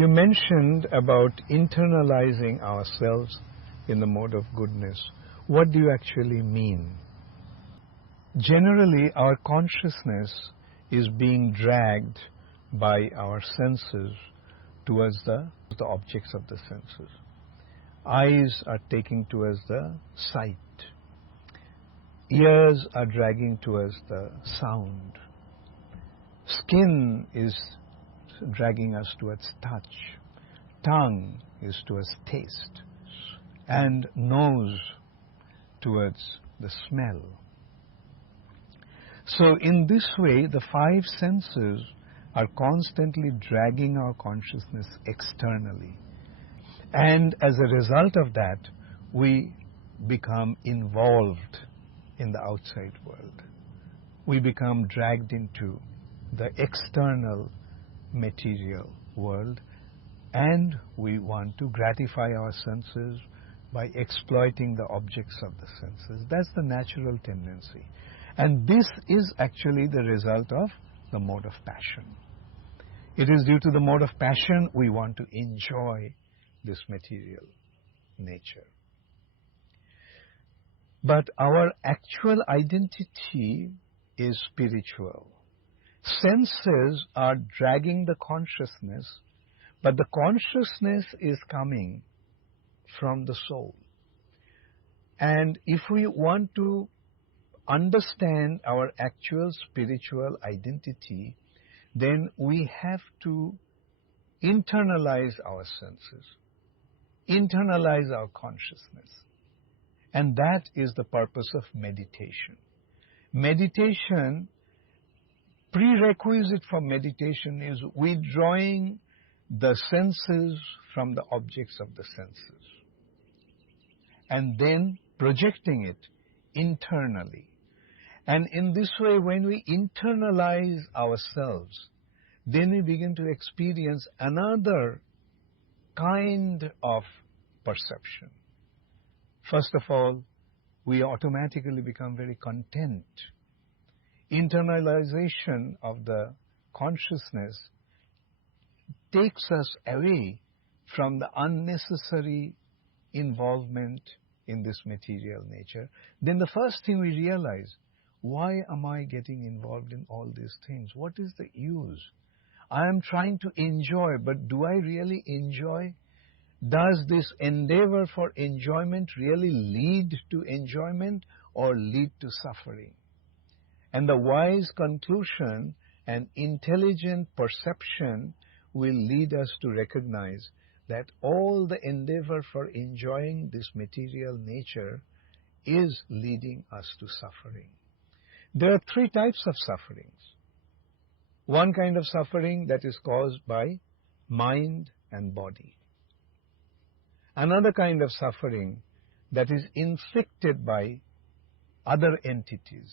You mentioned about internalizing ourselves in the mode of goodness. What do you actually mean? Generally, our consciousness is being dragged by our senses towards the objects of the senses. Eyes are taking towards the sight. Ears are dragging towards the sound. Skin is dragging us towards touch. Tongue is towards taste. And nose towards the smell. So in this way, the five senses are constantly dragging our consciousness externally. And as a result of that, we become involved in the outside world. We become dragged into the external material world, and we want to gratify our senses by exploiting the objects of the senses. That's the natural tendency. And this is actually the result of the mode of passion. It is due to the mode of passion we want to enjoy this material nature. But our actual identity is spiritual. Senses are dragging the consciousness, but the consciousness is coming from the soul. And if we want to understand our actual spiritual identity, then we have to internalize our senses, internalize our consciousness. And that is the purpose of meditation. Meditation, prerequisite for meditation is withdrawing the senses from the objects of the senses and then projecting it internally. And in this way, when we internalize ourselves, then we begin to experience another kind of perception. First of all, we automatically become very content. Internalization of the consciousness takes us away from the unnecessary involvement in this material nature. Then the first thing we realize, why am I getting involved in all these things? What is the use? I am trying to enjoy, but do I really enjoy? Does this endeavor for enjoyment really lead to enjoyment or lead to suffering? And the wise conclusion and intelligent perception will lead us to recognize that all the endeavor for enjoying this material nature is leading us to suffering. There are three types of sufferings. One kind of suffering that is caused by mind and body. Another kind of suffering that is inflicted by other entities.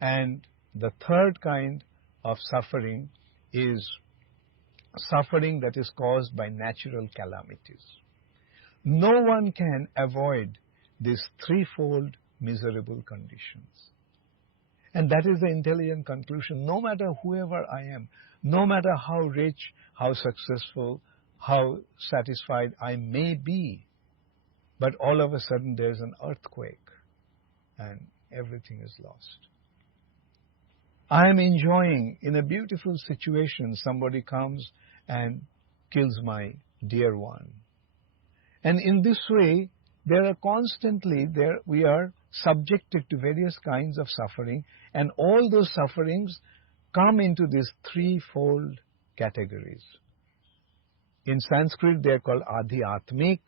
And the third kind of suffering is suffering that is caused by natural calamities. No one can avoid these threefold miserable conditions. And that is the intelligent conclusion. No matter whoever I am, no matter how rich, how successful, how satisfied I may be, but all of a sudden there's an earthquake and everything is lost. I am enjoying in a beautiful situation, somebody comes and kills my dear one. And in this way, we are subjected to various kinds of suffering, and all those sufferings come into these threefold categories. In Sanskrit, they are called adhyatmik,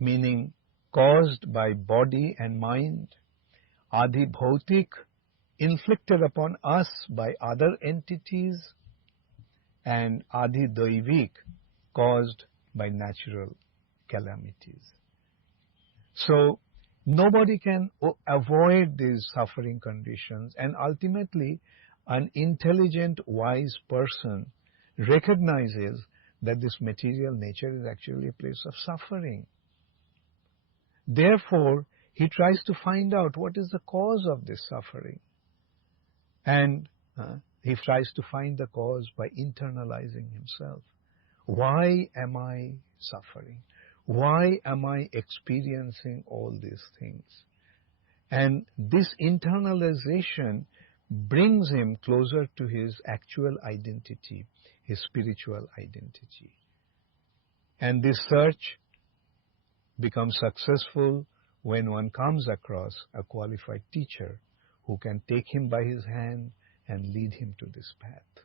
meaning caused by body and mind. Adhibhautik, inflicted upon us by other entities. And adhidaivik, caused by natural calamities. So, nobody can avoid these suffering conditions, and ultimately, an intelligent, wise person recognizes that this material nature is actually a place of suffering. Therefore, he tries to find out what is the cause of this suffering. And He tries to find the cause by internalizing himself. Why am I suffering? Why am I experiencing all these things? And this internalization brings him closer to his actual identity, his spiritual identity. And this search becomes successful when one comes across a qualified teacher who can take him by his hand and lead him to this path.